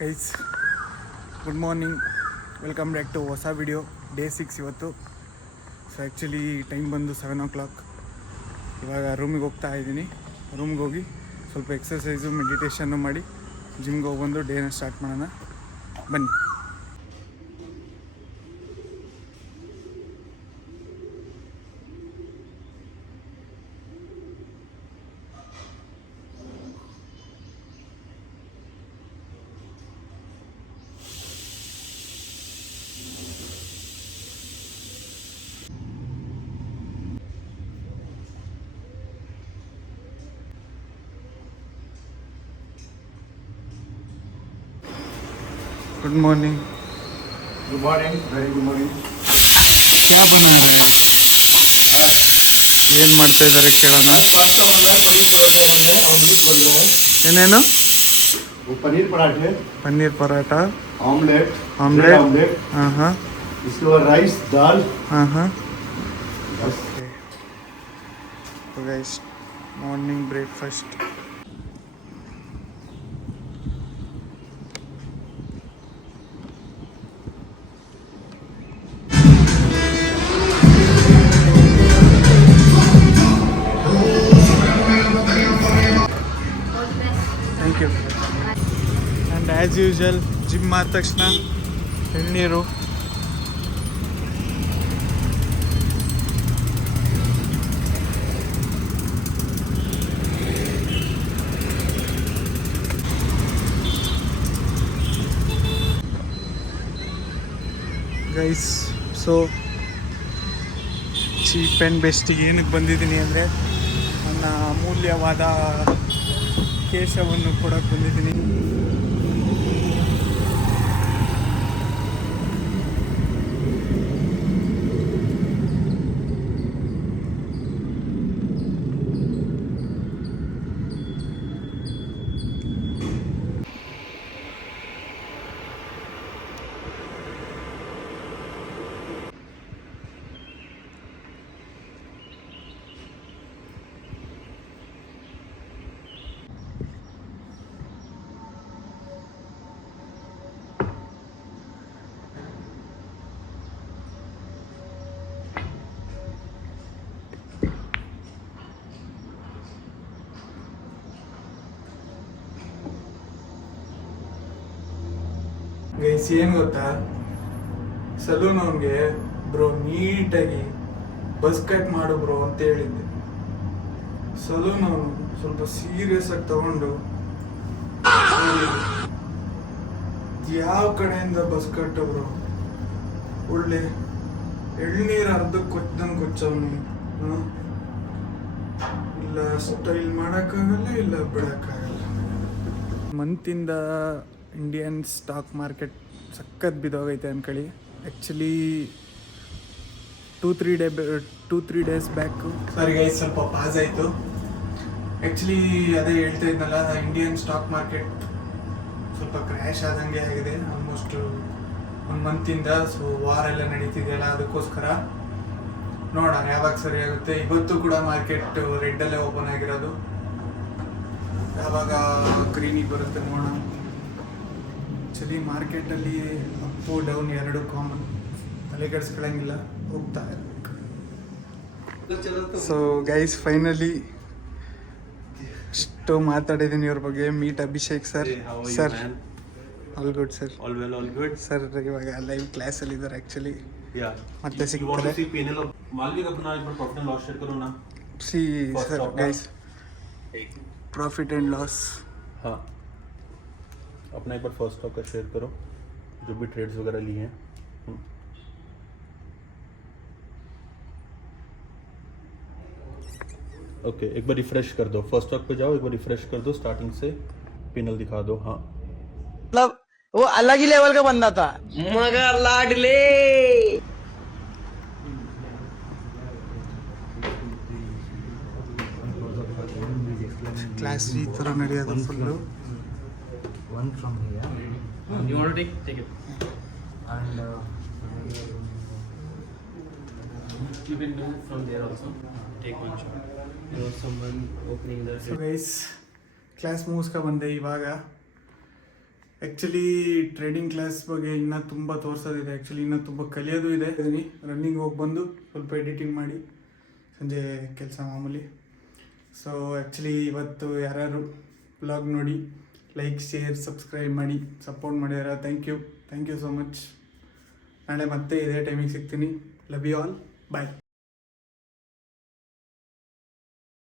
Guys good morning, welcome back to ಹೊಸ video. Day 6 ಇವತ್ತು. So actually time ಬಂದು 7 o'clock. ಇವಾಗ ರೂಮಿಗೆ ಹೋಗ್ತಾ ಇದ್ದೀನಿ. ರೂಮ್ಗೆ ಹೋಗಿ ಸ್ವಲ್ಪ ಎಕ್ಸಸೈಸು ಮೆಡಿಟೇಷನ್ನು ಮಾಡಿ ಜಿಮ್ಗೆ ಹೋಗಿ ಬಂದು ಡೇನ ಸ್ಟಾರ್ಟ್ ಮಾಡೋಣ. ಬನ್ನಿ. Good morning. Good morning, very good morning. क्या बना रहे हैं? ಏನು ಮಾಡ್ತಾ ಇದ್ದಾರೆ ಕೇಳೋಣ. पास्ता बन रहा है, पनीर पराठा बन रहा है, ऑमलेट बन रहा है. ಏನೇನು? वो पनीर पराठे, paneer parotta, omelette, omelette. Omelette. ಹಾಂ ಹಾಂ इसके बाद राइस, दाल. ಹಾಂ ಹಾಂ okay. Guys morning breakfast. Thank you. And as usual gym ಆದ ತಕ್ಷಣ ಎಳ್ನೀರು. ಗೈಸ್, ಸೊ ಚೀಪ್ ಆ್ಯಂಡ್ ಬೆಸ್ಟಿಗೆ ಏನಕ್ಕೆ ಬಂದಿದ್ದೀನಿ ಅಂದರೆ ನನ್ನ ಅಮೂಲ್ಯವಾದ ಕೇಶವನ್ನು ಕೊಡೋಕ್ಕೆ ಬಂದಿದ್ದೀನಿ. ಗೈಸ್ ಏನು ಗೊತ್ತಾ, ಸಲೂನ್ ಅವನಿಗೆ ಬ್ರೋ ನೀಟಾಗಿ ಬಸ್ ಕಟ್ ಮಾಡು ಬ್ರೋ ಅಂತ ಹೇಳಿದ್ದೆ. ಸಲೂನ್ ಅವನು ಸ್ವಲ್ಪ ಸೀರಿಯಸ್ ಆಗಿ ತಗೊಂಡು ಯಾವ ಕಡೆಯಿಂದ ಬಸ್ ಕಟ್ಟು ಬ್ರೋ, ಒಳ್ಳೆ ಎಳ್ನೀರು ಅರ್ಧಕ್ಕೆ ಕೊಚ್ಚದಂಗೆ ಕೊಚ್ಚವನು. ಇಲ್ಲ ಸ್ಟೈಲ್ ಮಾಡೋಕ್ಕಾಗಲ್ಲ, ಇಲ್ಲ ಬಿಡೋಕ್ಕಾಗಲ್ಲ. ಮಂತಿಂದ ಇಂಡಿಯನ್ ಸ್ಟಾಕ್ ಮಾರ್ಕೆಟ್ ಸಖತ್ ಬಿದ್ದೋಗೈತೆ ಅಂದ್ಕೊಳ್ಳಿ. Actually 2-3 days back sorry guys ಸ್ವಲ್ಪ ಪಾಸ್ ಆಯಿತು. ಆ್ಯಕ್ಚುಲಿ ಅದೇ ಹೇಳ್ತಾ ಇದ್ನಲ್ಲ, ಇಂಡಿಯನ್ ಸ್ಟಾಕ್ ಮಾರ್ಕೆಟ್ ಸ್ವಲ್ಪ ಕ್ರ್ಯಾಶ್ ಆದಂಗೆ ಆಗಿದೆ ಆಲ್ಮೋಸ್ಟ್ 1 ಮಂತಿಂದ. ಸೊ ವಾರ ಎಲ್ಲ ನಡೀತಿದೆಯಲ್ಲ, ಅದಕ್ಕೋಸ್ಕರ ನೋಡೋಣ ಯಾವಾಗ ಸರಿ ಆಗುತ್ತೆ. ಇವತ್ತು ಕೂಡ ಮಾರ್ಕೆಟ್ ರೆಡ್ಡಲ್ಲೇ ಓಪನ್ ಆಗಿರೋದು, ಯಾವಾಗ ಗ್ರೀನಿಗೆ ಬರುತ್ತೆ ನೋಡೋಣ. ಆ್ಯಕ್ಚುಲಿ ಮಾರ್ಕೆಟಲ್ಲಿ ಅಪ್ಪು ಡೌನ್ ಎರಡು ಕಾಮನ್, ತಲೆ ಕೆಡಿಸ್ಕೊಳ್ಳಂಗಿಲ್ಲ, ಹೋಗ್ತಾ ಇರಬೇಕು. ಸೊ ಗೈಸ್ ಫೈನಲಿ ಇಷ್ಟು ಮಾತಾಡಿದ್ದೀನಿ ಇವ್ರ ಬಗ್ಗೆ. Meet Abhishek sir. Sir all good sir. All well, all good. Sir ಇವಾಗ ಲೈವ್ ಕ್ಲಾಸಲ್ಲಿ ಇದ್ದಾರೆ ಆ್ಯಕ್ಚುಲಿ. Yeah. ಮತ್ತೆ You want to ಸಿಗ್ತಾರೆ. see P&L of मालवीय अपना एक बार प्रॉफिट एंड लॉस शेयर करो ना. ಸಿ First ಸರ್ stop ಗೈಸ್, एक. Profit and loss. हाँ. अपना एक बार फर्स्ट स्टॉक का शेयर करो, जो भी ट्रेड्स वगैरह लिए हैं. ओके, एक बार रिफ्रेश कर दो. फर्स्ट स्टॉक पे जाओ, एक बार रिफ्रेश कर दो, स्टार्टिंग से P&L दिखा दो. हाँ, मतलब वो अलग ही लेवल का बंदा था, मगर लाडले. ಕ್ಲಾಸ್ ಈ ಥರ ನಡೆಯೋದು full. One from here. You want to take it? And You can do from there also. Take one shot. There was someone opening the. So guys class ಮುಗಿಸ್ಕೊ ಬಂದೆ ಇವಾಗ. ಆ್ಯಕ್ಚುಲಿ ಟ್ರೇಡಿಂಗ್ ಕ್ಲಾಸ್ ಬಗ್ಗೆ ಇನ್ನೂ ತುಂಬ ತೋರಿಸೋದಿದೆ. Actually ಇನ್ನೂ ತುಂಬ ಕಲಿಯೋದು ಇದೆ. ರನ್ನಿಂಗ್ ಹೋಗಿ ಬಂದು ಸ್ವಲ್ಪ ಎಡಿಟಿಂಗ್ ಮಾಡಿ ಸಂಜೆ ಕೆಲಸ ಮಾಮೂಲಿ. ಸೊ ಆ್ಯಕ್ಚುಲಿ ಇವತ್ತು ಯಾರ್ಯಾರು ಬ್ಲಾಗ್ ನೋಡಿ ಲೈಕ್, ಶೇರ್, ಸಬ್ಸ್ಕ್ರೈಬ್ ಮಾಡಿ ಸಪೋರ್ಟ್ ಮಾಡಿದಾರೆ, ಥ್ಯಾಂಕ್ ಯು ಸೊ ಮಚ್. ನಾಳೆ ಮತ್ತೆ ಇದೇ ಟೈಮಿಗೆ ಸಿಗ್ತೀನಿ. Love you all, bye.